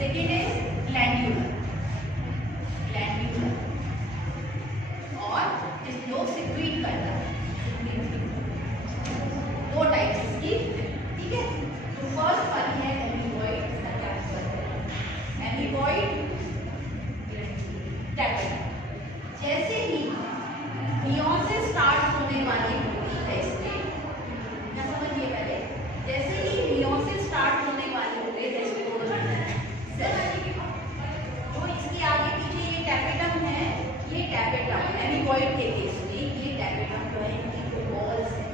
Second is glandular, glandular और जो secrete करता है, दो टाइप्स इसकी, ठीक है। तो फर्स्ट वाली है एमीबॉइड, इसका क्या करते हैं, एमीबॉइड टैपेटम। जैसे ही मियोसिस स्टार्ट होने वाली होती है इसमें, क्या समझिए पहले, जैसे ही मियोसिस स्टार्ट होने वाली होती है जो इसके आगे पीछे ये टैपेटम है, ये टैपेटम एमीबॉइड के केस में ये टैपेटम जो है इनकी जो वॉल्स है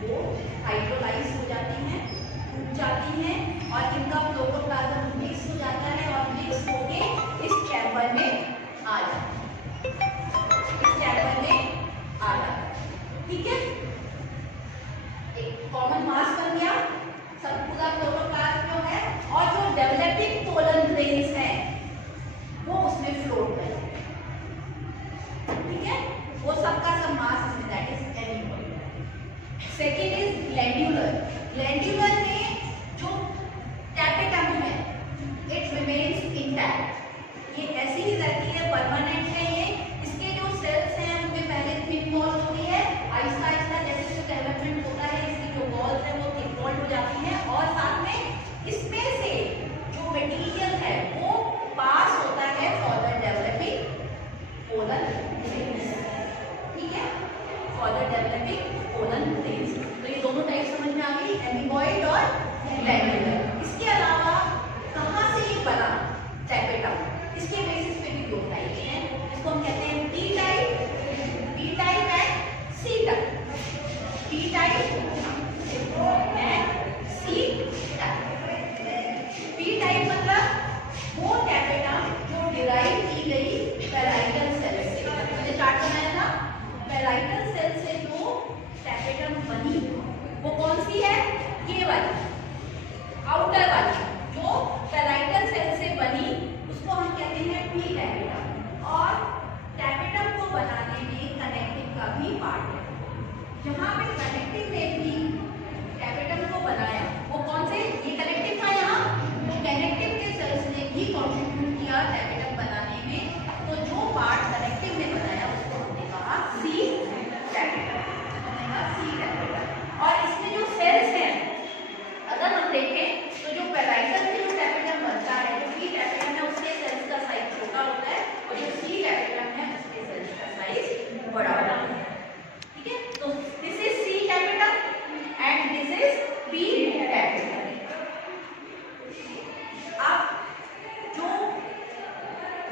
वो हाइड्रोलाइज हो जाती हैं, टूट जाती हैं और इनका प्रोटोप्लाज्म मिक्स हो जाता है और मिक्स होके इस चैम्बर में आ जाता है, इस चैम्बर में आ जाता है, ठीक है। एक कॉमन मास बन गया सब पूरा प्रोटोप्लाज्म जो है, और जो डेवलपिंग पोलन ग्रेन्स है वो उसमें फ्लोट कर रहे हैं, ठीक है। वो सबका सब मास इसमें, that is amoeboid. Second is glandular. Glandular में जो टैपेटम है इट रिमेन्स इंटैक्ट, ये ऐसी ही रहती है, परमानेंट है ये। इसके जो सेल्स हैं उनमें पहले थिन वॉल होती है, आहिस्ता आहिस्ता जैसे जैसे डेवलपमेंट होता है इसकी जो वॉल्स है वो थिन वॉल हो जाती है, और साथ में इसमें से जो मटेरियल है वो पास होता है for the developing pollen grains, ठीक है, for the developing pollen grains. तो ये दोनों टाइप समझ में आ गई, एमीबॉइड और ग्लैंड्यूलर। इसके अलावा कहाँ से ये बना टैपेटम, इसके बेसिस पे भी दो टाइप हैं, इसको हम कहते हैं T type, B type and C type, T type and C type. P type मतलब वो टैपेटम जो डिराइव की गई पैराइटल सेल से, मैंने चार्ट बनाया था, पैराइटल सेल से जो टैपेटम बनी वो कौन सी है, ये वाली आउटर वाली जो पैराइटल सेल से बनी उसको हम कहते हैं पी टैपेटम। और टैपेटम को बनाने में कनेक्टिव का भी पार्ट है, यहाँ पे कनेक्टिव ने भी टैपेटम को बनाया, वो कौन से, ये कनेक्टिव था यहाँ, तो कनेक्टिव के सेल्स ने भी कॉन्ट्रीब्यूट किया टैपेटम बनाने में। तो जो पार्ट कनेक्टिव ने बनाया उसको हमने कहा सी टैपेटम, हमने कहा सी टैपेटम। और इसमें जो सेल्स हैं अगर हम देखें तो जो पैराइटल से जो टैपेटम बनता है, जो पी टैपेटम है उसके सेल्स का साइज छोटा होता है और जो सी टैपेटम है उसके सेल्स का साइज बड़ा होता है, ठीक है। तो this is C tapetum and this is P tapetum. अब जो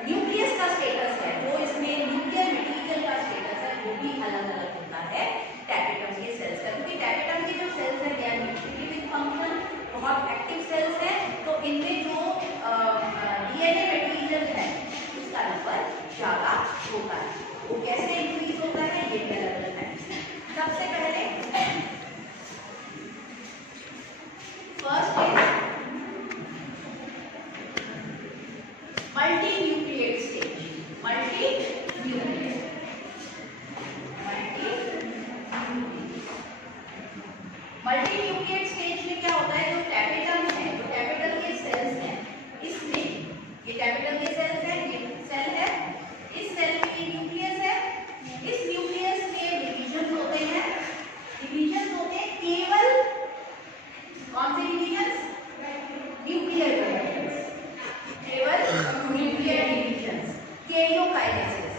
न्यूक्लियस का स्टेटस है, वो इसमें न्यूक्लियर मटेरियल का स्टेटस है वो भी अलग अलग होता है टैपेटम के सेल्स का, क्योंकि टैपेटम के जो सेल्स हैं दे आर न्यूक्लियर फंक्शन, बहुत एक्टिव सेल्स हैं, तो इनमें जो डीएनए मटेरियल है उसका नंबर ज्यादा होता है। वो कैसे इंक्रीज होता है ये भी अलग अलग है। सबसे पहले first is multi nucleate stage, multi nucleate, multi nucleate stage में क्या होता है, जो टैपेटम है, जो टैपेटल के सेल्स हैं, इसमें ये टैपेटल के सेल्स हैं, ये सेल है, इस सेल में न्यूक्लियस है, इस न्यूक्लियस में डिवीजन होते हैं, डिवीजन होते हैं केवल कौन से डिवीजन, न्यूक्लियर डिवीजन, केवल न्यूक्लियर डिवीजन, कैरियोकाइनेसिस,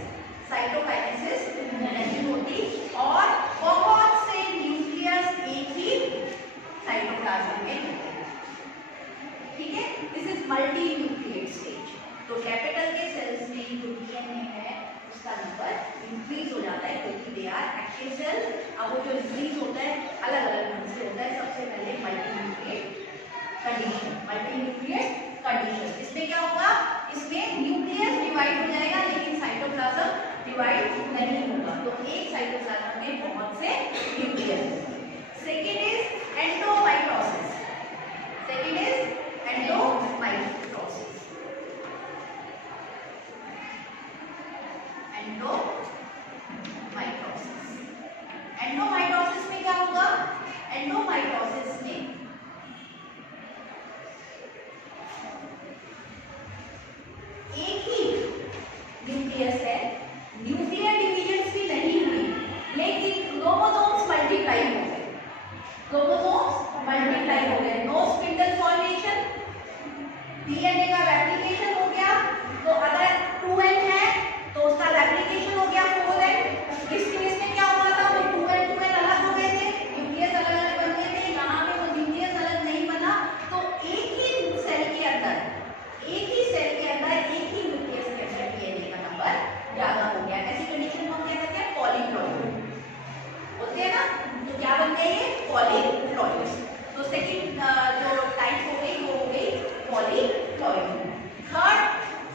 साइटोकाइनेसिस नहीं होती, और बहुत से न्यूक्लियस एक ही साइटोप्लाज्म में होते हैं, ठीक है। This is multi nucleate stage. तो कैपिटल के सेल्स में जो डीएनए है उसका नंबर इंक्रीज हो जाता है क्योंकि दे आर एक्टिव सेल। अब वो जो इंक्रीज होता है अलग अलग ढंग से होता है। सबसे पहले multi nucleate condition, multi nucleate condition, इसमें क्या होगा, इसमें न्यूक्लियस डिवाइड हो जाएगा लेकिन साइटोप्लाज्म डिवाइड नहीं होगा, तो एक साइटोप्लाज्म में बहुत से nucleus. Second is एंडोमाइटोसिस, second is एंडोमाइटोसिस, एंडोमाइटोसिस में क्या होगा, एंडोमाइटोसिस में polyploidy. Third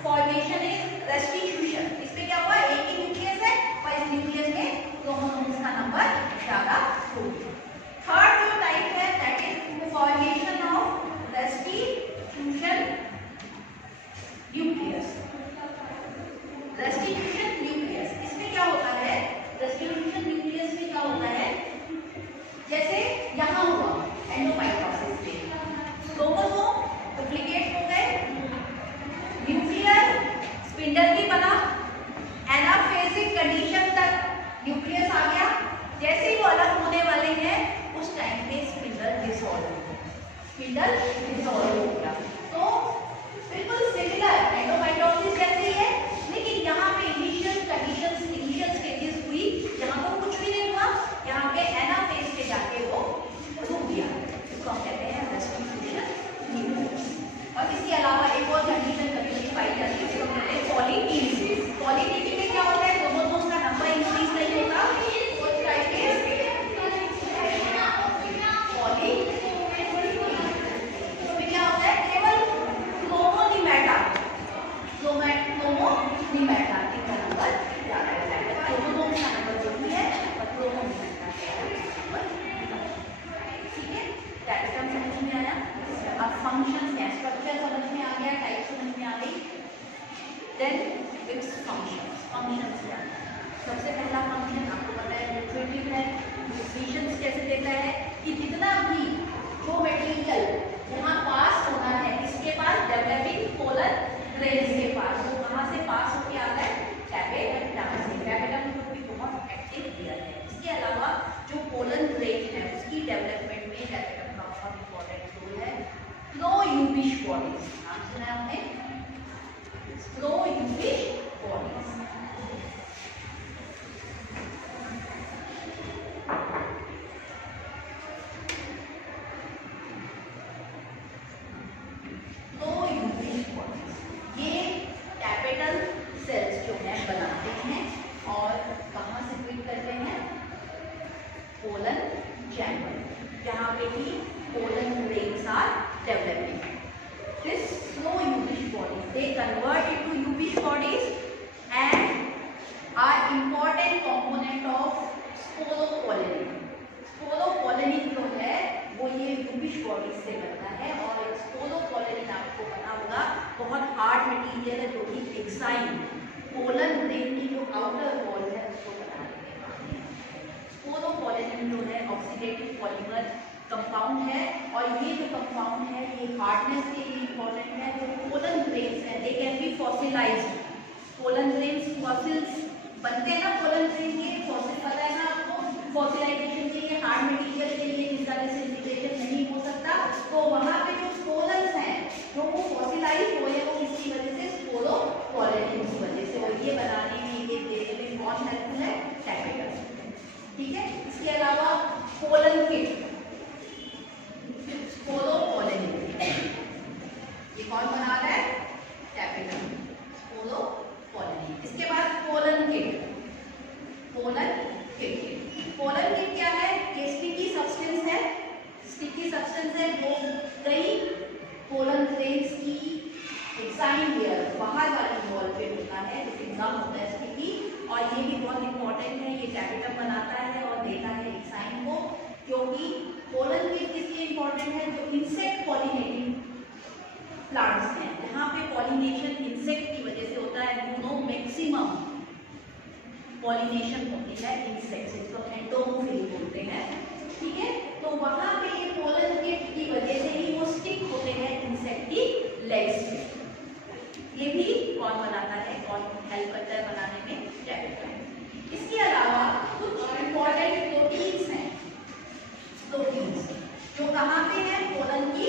formation is restitution. इसमें क्या हुआ, एक ही न्यूक्लियस है और इस न्यूक्लियस में क्रोमोसोम्स का नंबर ज्यादा हो गया। थर्ड जो टाइप है that is formation of restitution nucleus. Restitution nucleus इसमें क्या होता है, रेस्टिट्यूशन न्यूक्लियस में क्या होता है, जैसे यहाँ हुआ एंडोमाइटोसिस में क्रोमोसोम डुप्लीकेट हो गए, न्यूक्लियर स्पिंडल भी बना, एनाफेजिक कंडीशन तक न्यूक्लियस आ गया। जैसे ही वो अलग होने वाले हैं उस टाइम पे स्पिंडल डिसॉल्व हो गया, स्पिंडल डिसॉल्व हो गया। तो बिल्कुल सिमिलर एंडोमाइटोसिस जैसे ही है, लेकिन यहाँ पे इनिशियल कंडीशंस, इनिशियल स्टेजेस हुई, यहाँ पर कुछ भी नहीं हुआ, यहाँ पे एनाफेज पे जाके वो रुक गया, इसको हम कहते हैं रेस्टिट्यूशन न्यूक्लियस। और इसके अलावा एक और कंडीशन कभी पाई जाती है जिसको कहते हैं पॉलीटीनिस। पॉलीटीनिस में क्या होता है, क्रोमोसोम्स का नंबर इंक्रीज नहीं होता, इसमें क्या होता है, केवल क्रोमोनिमेटा इनका नंबर ज्यादा होता है, क्रोमोसोम्स का नंबर जो भी है और क्रोमोनिमेटा ठीक है। डायग्राम समझ में आया, अब फंक्शन या स्ट्रक्चर समझ में आ गया, टाइप समझ में आ गई। देन इट्स फंक्शंस क्या है, सबसे पहला फंक्शन आपको पता है न्यूट्रिटिव है, न्यूट्रिशंस कैसे देता है कि जितना भी जो मटेरियल यहाँ पास होना है, इसके पास डेवलपिंग पोलर रेंज के पास, वो कहाँ से पास होके आता है, टैपेटम से। टैपेटम भी बहुत एक्टिव लेयर है। इसके अलावा जो पोलन रेंज है उसकी डेवलपमेंट में टैपेटम का बहुत इंपॉर्टेंट रोल है। स्लो यूविश बॉडीज, नाम सुना है आपने, स्लो यूविश बॉडीज। पोलन चैम्बर, जहाँ पे भी pollen grains are developing. This slow Ubish bodies, they convert into Ubish bodies and are important component of sporopollenin. sporopollenin जो है वो ये Ubish bodies से बनता है, और sporopollenin आपको पता होगा बहुत हार्ड मटेरियल है जो कि एक्साइन पोलन ग्रेन की जो आउटर वॉल है उसको बना देते हैं। स्पोरोपोलेनिन जो है ऑक्सीडेटिव पॉलीमर कंपाउंड है, और ये जो कंपाउंड है ये हार्डनेस के लिए इंपॉर्टेंट है। जो पोलन ग्रेन्स है they can be fossilised. Pollen grains fossils बनते हैं ना, पोलन ग्रेन के फॉसिल पता है ना आपको, फॉसिलाइजेशन के लिए हार्ड मटेरियल के लिए जिस तरह से इंटीग्रेशन नहीं हो सकता, तो वहाँ पे जो पोलन्स हैं जो वो फॉसिलाइज हुए हैं वो किसकी वजह से, स्पोरोपोलेनिन की वजह से। और ये बनाने में, ये देने में कौन हेल्पफुल है, टैपेटम, ठीक है। इसके अलावा पोलन किट, स्पोरोपोलेनिन, ये कौन बना रहा है, टैपेटम, स्पोरोपोलेनिन। इसके बाद पोलन किट, पोलन किट क्या है, ये स्टिकी सब्सटेंस है, स्टिकी सब्सटेंस है वो कई पोलन ग्रेन्स की एक्साइन लेयर बाहर वाली वॉल पे होता है, जिससे गम होता है स्टिकी, और ये भी बहुत इंपॉर्टेंट है, ये टैपेटम बनाता है और देता है एक्साइन को। क्योंकि पोलन किट किसलिए इंपॉर्टेंट है, जो इंसेक्ट पॉलिनेटिंग प्लांट्स हैं, जहाँ पे पॉलिनेशन इंसेक्ट की वजह से होता है, यू नो मैक्सिमम पॉलिनेशन होती है इंसेक्ट से, जिसको एंडोमोफिली बोलते हैं, ठीक है। तो वहाँ पे ये पोलन किट की वजह से ही वो स्टिक होते हैं इंसेक्ट की लेग्स पे। ये भी कौन बनाता है, कौन हेल्प करता है बनाने में, टैपेटम। इसके अलावा कुछ इंपॉर्टेंट प्रोटीन्स हैं, प्रोटीन्स जो कहाँ पे हैं, पोलन की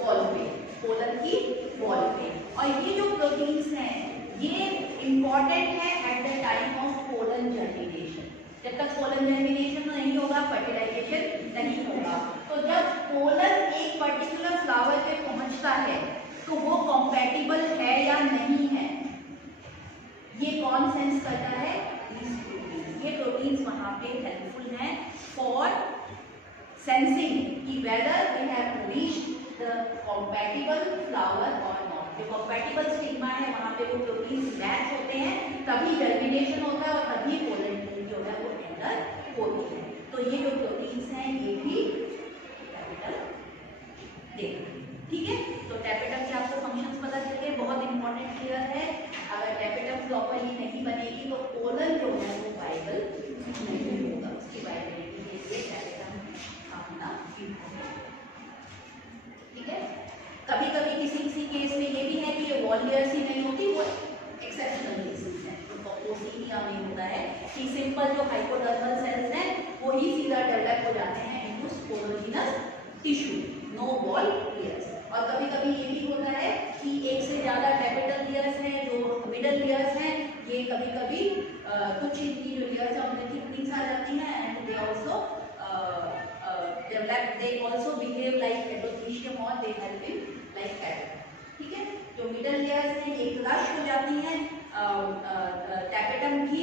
वॉल पे, पोलन की वॉल पे। और ये जो प्रोटीन्स हैं ये इंपॉर्टेंट है at the time of pollen germination. जब तक पोलन जर्मिनेशन नहीं होगा, फर्टिलाइजेशन नहीं होगा। तो जब पोलन एक पर्टिकुलर फ्लावर पे पहुंचता है तो वो कॉम्पैटिबल है या नहीं है, ये कौन सेंस करता है, ये प्रोटीन्स वहां पे हेल्पफुल हैं फॉर सेंसिंग कि whether we have reached the compatible flower और नॉट। जो कॉम्पैटिबल स्टिग्मा है वहाँ पे वो प्रोटीन्स मैच होते हैं, तभी जर्मिनेशन होता है और तभी पोलन जो है वो एंटर होती है। तो ये जो प्रोटीन्स हैं ये भी टैपेटम देते, ठीक है। तो टैपेटम के आपको फंक्शंस पता चल गए, बहुत इंपॉर्टेंट क्लियर है। अगर टैपेटम प्रॉपर्ली नहीं बनेगी तो पोलन जो है वो वायबल नहीं होगा, उसकी वायबिलिटी के लिए टैपेटम होना इम्पोर्टेंट, ठीक है। कभी कभी किसी किसी केस में ये भी है कि ये वॉल लेयर्स ही नहीं होती, वो एक्सेप्शनल केसेस हैं, तो ओसीनिया में होता है कि सिंपल जो हाइपोडर्मल सेल्स हैं वो ही सीधा डेवलप हो जाते हैं into sporogenous tissue, no wall layers. और कभी कभी ये भी होता है कि एक से ज़्यादा टैपेटल लेयर्स हैं, जो मिडल लेयर्स हैं, ये कभी कभी कुछ इनकी जो लेयर्स हैं उनमें थिकनिंग्स आ जाती हैं and they also develop, they also behave like endothelium और they help in like tapetum, ठीक है। जो मिडल लेयर्स हैं ये क्रश हो जाती हैं, टैपेटम भी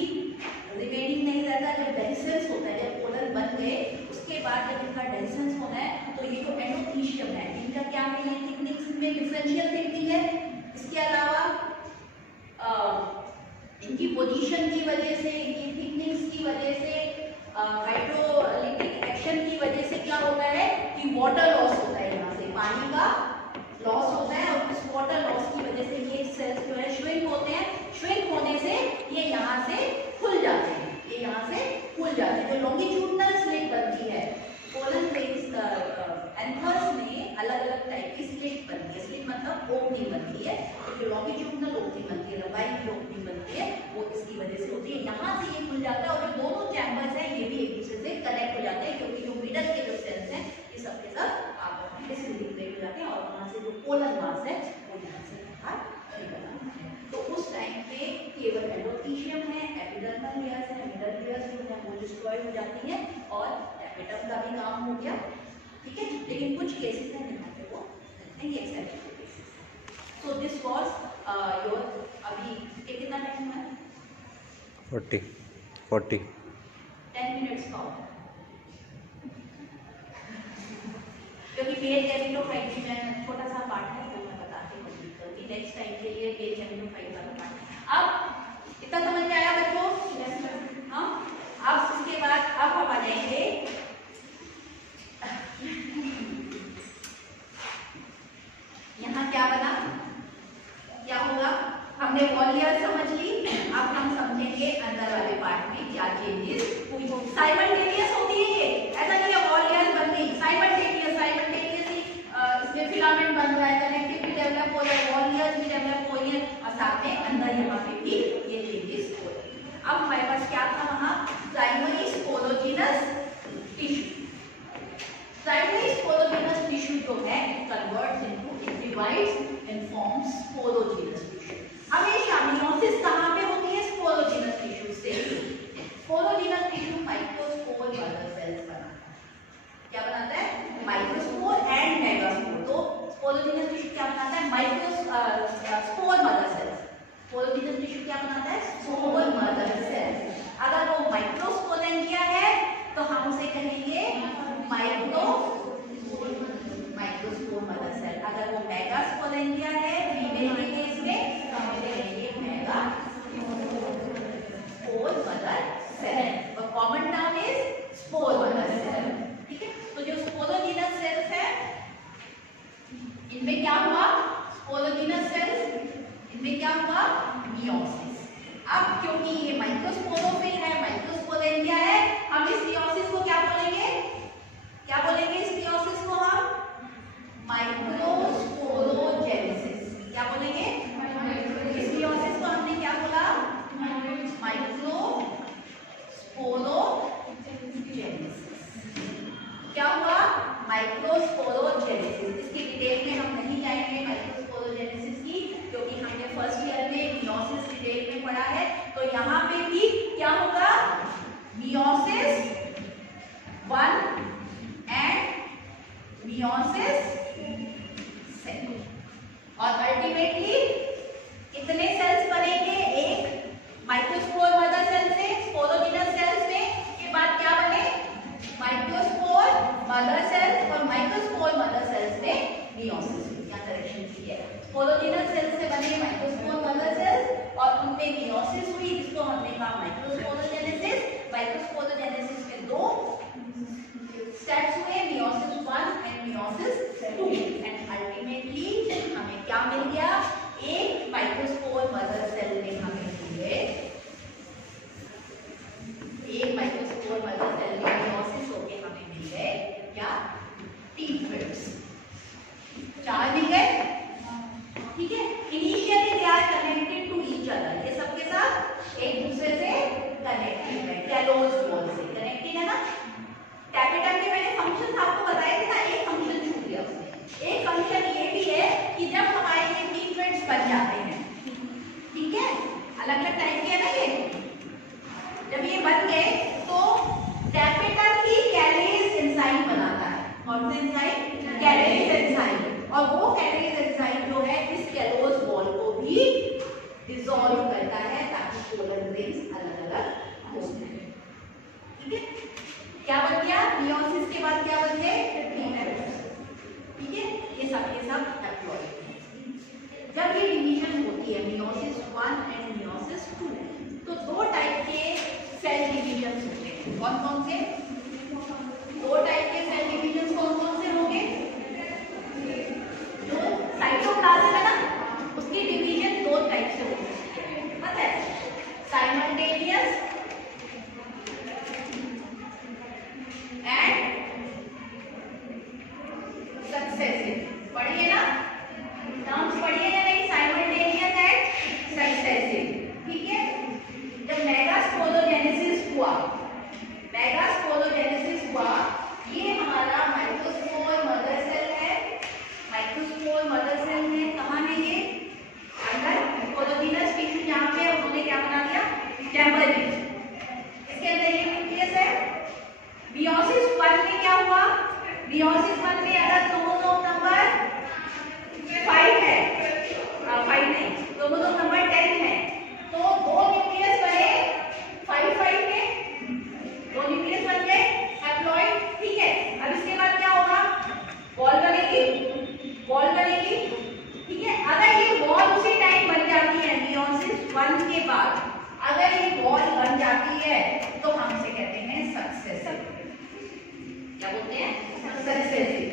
रिमेनिंग नहीं रहता। जब डेहिसेंस होता है, जब पोलन बन गए उसके बाद जब इनका डेहिसेंस होना है तो ये जो एंडोथेलियम है इनका क्या है, ये थिकनिंग्स में डिफरेंशियल थिकनिंग है। इसके अलावा इनकी पोजीशन की वजह से, इनकी थिकनिंग्स की वजह से, हाइड्रोलिटिक एक्शन की वजह से क्या होता है कि वाटर लॉस होता है, यहाँ से पानी का लॉस होता है और उस वाटर लॉस की वजह से ये सेल्स जो है श्रिंक होते हैं। श्रिंक होने से ये यहाँ से खुल जाते हैं, ये यहाँ से खुल जाते हैं। जो लॉन्गिट्यूडनल स्लिट बनती है पोलन ग्रेन्स एंथर्स में अलग अलग टाइप की स्लिट बनती है, स्लिट मतलब ओपनिंग बनती है, तो जो लॉन्गिट्यूडनल ओपनिंग बनती है, लंबाई की ओपनिंग बनती है, वो इसकी वजह से होती है। यहाँ से ये खुल जाता है और जो दोनों चैम्बर्स हैं ये भी एक दूसरे से कनेक्ट हो जाते हैं, क्योंकि जो मिडल के जो सेल्स हैं ये सब के सब आपस में डिसइंटीग्रेट हो जाते हैं और वहाँ से जो पोलन मास है वो यहाँ से बाहर निकल आता है। तो उस टाइम पे केवल एंडोथेलियम है, एपिडर्मल लेयर्स है, मिडल लेयर्स जो है वो डिस्ट्रॉय हो जाती है और टैपेटम का भी काम हो गया, ठीक है। लेकिन कुछ केसेस हैं जहाँ पे वो नहीं, exceptional cases. So this was your, अभी कितना टाइम हुआ है? 40 10 मिनट्स का, क्योंकि मेल गैमेटोफाइट में छोटा सा पार्ट है वो मैं बताती हूँ क्योंकि नेक्स्ट टाइम के लिए मेल गैमेटोफाइट वाला पार्ट। अब इतना समझ में आया बच्चों? हाँ, अब इसके बाद अब हम आ जाएंगे यहाँ क्या बना, क्या होगा। हमने वॉल लेयर समझ ली, अब हम समझेंगे अंदर वाले पार्ट में क्या चेंजेस हुई। साइमल्टेनियस होती है ये, ऐसा नहीं है वॉल लेयर बन गई, साइमल्टेनियसली इसमें फिलामेंट बन रहा है, कनेक्टिव भी डेवलप हो रहा है, वॉल लेयर भी डेवलप हो रही है और साथ में अंदर यहाँ पे भी ये चेंजेस हो रहे हैं। अब हमारे पास क्या था वहाँ, primary sporogenous tissue. Primary sporogenous tissue जो है converts into, it divides and forms sporogenous tissue. हमेशा मियोसिस कहाँ पे होती है? स्पोरोजिनस टिश्यू से। Sporogenous tissue microspore mother cells बनाता है। क्या बनाता है? Microspore and megaspore. तो स्पोरोजिनस टिश्यू क्या बनाता है? Spore mother cells. Sporogenous tissue क्या बनाता है? Spore mother cells. अगर वो माइक्रोस्पोरेंजिया है तो हम उसे कहेंगे माइक्रोस्पोर मदर सेल। अगर वो मेगास्पोरेंजिया है फीमेल के केस में तो हम उसे कहेंगे मेगास्पोर मदर सेल और कॉमन नाम इज स्पोर मदर सेल, ठीक है। तो जो स्पोरोजिनस सेल्स है इनमें क्या हुआ? स्पोरोजिनस सेल्स इनमें क्या हुआ? मियोसिस। अब क्योंकि ये माइक्रोस्पोरोफिल है, माइक्रोस्पोरेंजिया है, हम इस मियोसिस को क्या बोलेंगे? क्या बोलेंगे इस मियोसिस को? हम माइक्रोस्पोरोजेनेसिस। क्या बोलेंगे? इस मियोसिस को हमने क्या बोला? माइक्रोस्पोरोजेनेसिस। क्या हुआ? माइक्रोस्पोरोजेनेसिस। इसकी डिटेल में हम नहीं जाएंगे माइक्रोस्पोरोजेनेसिस की, क्योंकि हमने फर्स्ट ईयर में मियोसिस डिटेल में पढ़ा है। तो यहाँ पे भी क्या होगा? मियोसिस 1 एंड मियोसिस हुई, यहाँ करेक्शन की है। स्पोरोजेनस सेल्स से बने माइक्रोस्पोर मदर सेल्स और उनमें मियोसिस हुई, जिसको हमने कहा माइक्रोस्पोरोजेनेसिस। माइक्रोस्पोरोजेनेसिस में दो स्टेप्स हुए, meiosis 1 and meiosis 2 and ultimately हमें क्या मिल गया, एक माइक्रोस्पोर मदर सेल में हमें मिले, एक माइक्रोस्पोर मदर सेल में मियोसिस होके हमें मिल गए क्या, टीथ फिल्स, 4 मिल गए। ठीक है, initially they are connected to each other, ये सबके साथ एक दूसरे से कनेक्टेड है, टेलोस वॉल से कनेक्टेड है ना। टैपेटम के मैंने फंक्शन आपको बताए थे ना, एक फंक्शन छूट गया उसमें। एक फंक्शन ये भी है कि जब हमारे ये टीथ फिल्स बन जाते हैं, ठीक है, अलग अलग टाइप के है ना ये, जब ये बन गए तो टैपेटम ही कैलेज एंजाइम बनाता है। कौन सा एंजाइम, कैलेज एंजाइम, और वो कैलेज एंजाइम जो है इस कैलोस वॉल को भी डिसॉल्व करता है ताकि पोलर ग्रेन्स अलग अलग हो जाए। ठीक है, क्या बन गया, मियोसिस के बाद क्या बन गए, ठीक है, ये सब के सब हैप्लॉइड हैं। जब ये डिवीजन होती है मियोसिस 1 एंड मियोसिस 2, तो दो टाइप के सेल डिवीजन होते हैं। कौन कौन से, दो टाइप के सेल डिवीजन कौन कौन से होंगे, जो साइटोप्लाज्म है ना उसकी डिवीजन दो टाइप से होती है, पता है, साइमल्टेनियस एंड सक्सेसिव। पढ़िए ना, टर्म्स पढ़िए या नहीं, साइमल्टेनियस एंड सक्सेसिव। ठीक है, जब मेगास्पोरोजेनेसिस हुआ, मेगास्पोरोजेनेसिस हुआ, ये हमारा माइक्रोस्पोर मदर सेल है, माइक्रोस्पोर मदर सेल है, कहाँ है ये, अंदर स्पोरोजेनस टिश्यू, यहाँ पे उन्होंने क्या बना दिया, चैम्बर में, इसके अंदर ये न्यूक्लियस है। मियोसिस 1 में क्या हुआ, मियोसिस 1 में अगर क्रोमोसोम नंबर 5 है, 5 नहीं, क्रोमोसोम नंबर 10 है, तो दो न्यूक्लियस बने 5 में, दो न्यूक्लियस बन गए हैप्लॉइड। ठीक है, अब इसके बाद क्या होगा, बॉल बनेगी, बॉल बनेगी। ठीक है, अगर ये बॉल उसी टाइम बन जाती है मियोसिस 1 के बाद, अगर ये बॉल बन जाती है तो हम इसे कहते हैं सक्सेसिव। क्या बोलते हैं, सक्सेसिव।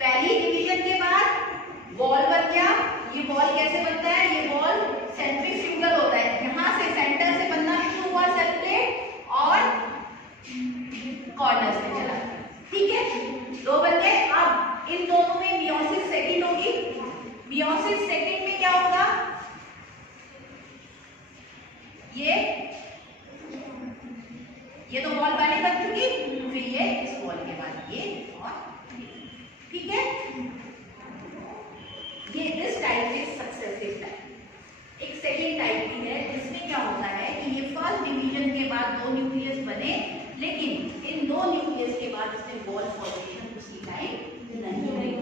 पहली डिवीजन के बाद बॉल बन गया, ये बॉल कैसे बनता है, ये बॉल सेंट्रीफ्यूगल होता है, यहाँ से सेंटर से बनना शुरू हुआ सेल प्लेट और कॉर्नर्स में चला गया। ठीक है, दो बन गए। अब इन दोनों में मियोसिस सेकंड होगी, मियोसिस सेकंड में क्या होगा, ये तो बॉल पहले बन चुकी, फिर ये इस बॉल के बाद ये और, ठीक है, ये इस टाइप के सक्सेसिव टाइप। एक सेकेंड टाइप की है जिसमें क्या होता है कि ये फर्स्ट डिवीजन के बाद दो न्यूक्लियस बने, लेकिन इन दो न्यूक्लियस के बाद इसमें बॉल फॉर्मेशन उसी टाइम नहीं होगी।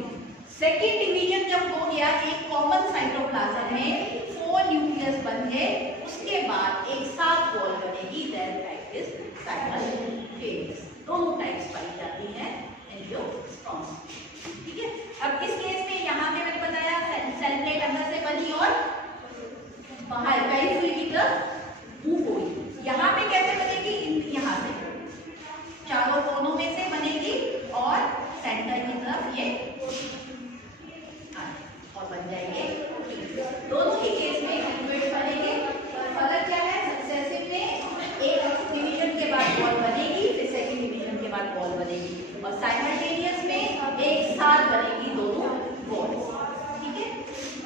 सेकेंड डिवीजन जब हो गया, एक कॉमन साइटोप्लाज्म में 4 न्यूक्लियस बन गए, उसके बाद एक साथ बॉल बनेगी, देयर टाइप इज साइमल्टेनियस। दोनों टाइप्स पाई जाती हैं एंजियोस्पर्म्स। ठीक है, अब इस केस में यहाँ पे मैंने बताया सेल प्लेट अंदर से बनी और बाहर पेरिफेरी की तरफ मूव हुई। यहाँ पे कैसे बनेगी, यहाँ से चारों कोनों में से बनेगी और सेंटर की तरफ ये और बन जाएंगे। दोनों ही केस में फ्लूइड बनेंगे। फर्क क्या है, सक्सेसिव में एक डिवीजन के बाद बॉल बनेगी, फिर सेकंड डिवीजन के बाद बॉल बनेगी, और साइमल्टेनियस में एक साथ बनेगी दोनों बॉल्स। ठीक है,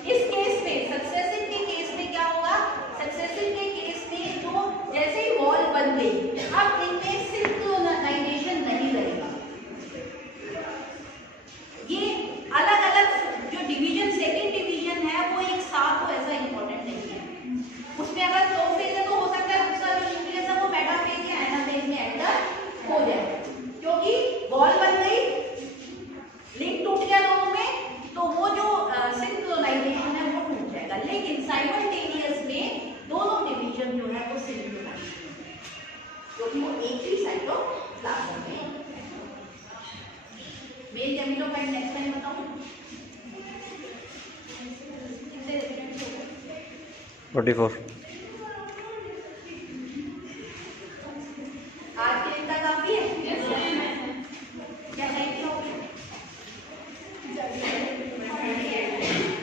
इस केस में सक्सेसिव के केस में क्या होगा, सक्सेसिव के केस में जो जैसे ही बॉल बन गई, अब इनमें सिंक्रोनाइजेशन नहीं रहेगा। ये अलग अलग जो डिवीजन सेकंड डिवीजन है वो एक साथ हो, ऐसा इंपॉर्टेंट नहीं है। उसमें अगर प्रोफेज है तो हो सकता है दूसरा जो न्यूक्लियस है वो मेटाफेज या एनाफेज में एंटर हो जाए, क्योंकि बॉल बन गई, लिंक टूट गया दोनों में, तो वो जो सिंक्रोनाइजेशन है वो टूट जाएगा। लेकिन साइमल्टेनियस में दोनों डिवीजन जो है वो सिंक्रोनाइज है, क्योंकि वो एक ही साइटोप्लाज्म में। मेल एमिनो का नेक्स्ट टाइम बताऊं। 44